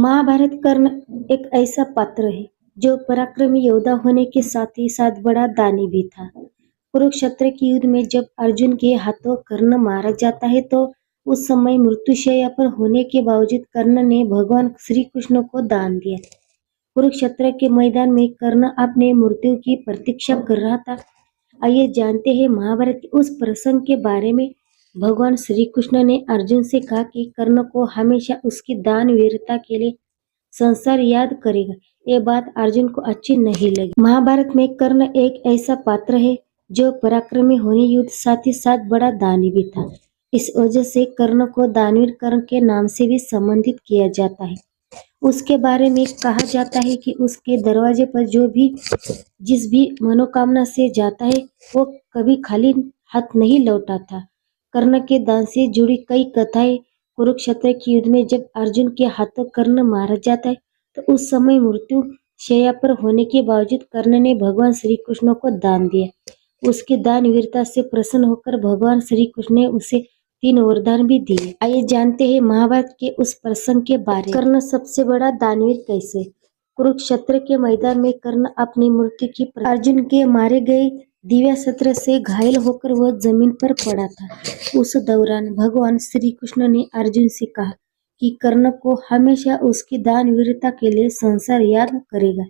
महाभारत कर्ण एक ऐसा पात्र है जो पराक्रमी योद्धा होने के साथ ही साथ बड़ा दानी भी था। कुरुक्षेत्र के युद्ध में जब अर्जुन के हाथों कर्ण मारा जाता है तो उस समय मृत्युशैया पर होने के बावजूद कर्ण ने भगवान श्री कृष्ण को दान दिया। कुरुक्षेत्र के मैदान में कर्ण अपने मृत्यु की प्रतीक्षा कर रहा था। आइए जानते हैं महाभारत के उस प्रसंग के बारे में। भगवान श्री कृष्ण ने अर्जुन से कहा कि कर्ण को हमेशा उसकी दान वीरता के लिए संसार याद करेगा। ये बात अर्जुन को अच्छी नहीं लगी। महाभारत में कर्ण एक ऐसा पात्र है जो पराक्रमी होने युद्ध साथ ही साथ बड़ा दानी भी था। इस वजह से कर्ण को दानवीर कर्ण के नाम से भी संबोधित किया जाता है। उसके बारे में कहा जाता है कि उसके दरवाजे पर जो भी जिस भी मनोकामना से जाता है वो कभी खाली हाथ नहीं लौटा था। कर्ण के दान से जुड़ी कई कथाएं। कुरुक्षेत्र के युद्ध में जब अर्जुन के हाथों कर्ण मारा जाता है तो उस समय मृत्यु शैया पर होने के बावजूद कर्ण ने भगवान श्री कृष्ण को दान दिया। उसकी दान वीरता से प्रसन्न होकर भगवान श्री कृष्ण ने उसे 3 वरदान भी दिए। आइए जानते हैं महाभारत के उस प्रसंग के बारे में। कर्ण सबसे बड़ा दानवीर कैसे? कुरुक्षेत्र के मैदान में कर्ण अपनी मृत्यु की अर्जुन के मारे गए दिव्यास्त्र से घायल होकर वह जमीन पर पड़ा था। उस दौरान भगवान श्री कृष्ण ने अर्जुन से कहा कि कर्ण को हमेशा उसकी दान वीरता के लिए संसार याद करेगा।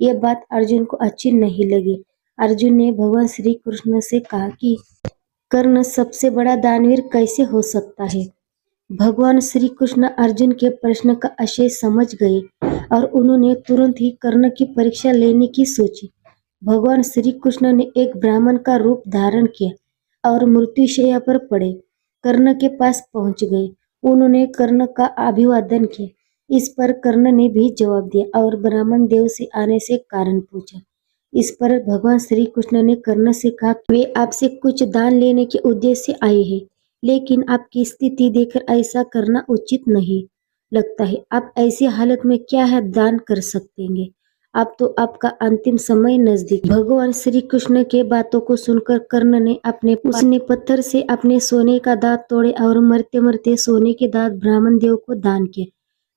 यह बात अर्जुन को अच्छी नहीं लगी। अर्जुन ने भगवान श्री कृष्ण से कहा कि कर्ण सबसे बड़ा दानवीर कैसे हो सकता है? भगवान श्री कृष्ण अर्जुन के प्रश्न का आशय समझ गए और उन्होंने तुरंत ही कर्ण की परीक्षा लेने की सोची। भगवान श्री कृष्ण ने एक ब्राह्मण का रूप धारण किया और मृत्युशैया पर पड़े कर्ण के पास पहुंच गए। उन्होंने कर्ण का अभिवादन किया। इस पर कर्ण ने भी जवाब दिया और ब्राह्मण देव से आने से कारण पूछा। इस पर भगवान श्री कृष्ण ने कर्ण से कहा कि वे आपसे कुछ दान लेने के उद्देश्य से आए हैं, लेकिन आपकी स्थिति देखकर ऐसा करना उचित नहीं लगता है। आप ऐसी हालत में क्या है दान कर सकेंगे? अब तो आपका अंतिम समय नजदीक। भगवान श्री कृष्ण के बातों को सुनकर कर्ण ने उसने पत्थर से अपने सोने का दांत तोड़े और मरते मरते सोने के दांत ब्राह्मण देव को दान किए।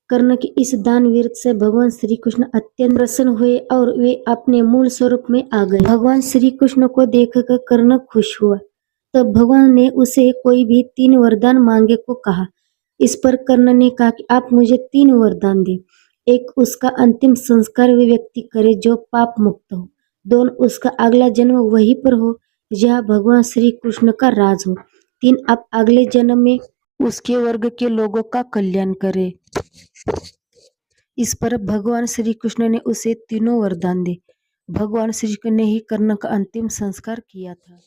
कर्ण के इस दान वीरता से भगवान श्री कृष्ण अत्यंत प्रसन्न हुए और वे अपने मूल स्वरूप में आ गए। भगवान श्री कृष्ण को देखकर कर्ण खुश हुआ। तब भगवान ने उसे कोई भी 3 वरदान मांगे को कहा। इस पर कर्ण ने कहा कि आप मुझे 3 वरदान दें। 1, उसका अंतिम संस्कार वे व्यक्ति करे जो पाप मुक्त हो। 2, उसका अगला जन्म वहीं पर हो जहाँ भगवान श्री कृष्ण का राज हो। 3, आप अगले जन्म में उसके वर्ग के लोगों का कल्याण करे। इस पर भगवान श्री कृष्ण ने उसे तीनों वरदान दिए। भगवान श्री कृष्ण ने ही कर्ण का अंतिम संस्कार किया था।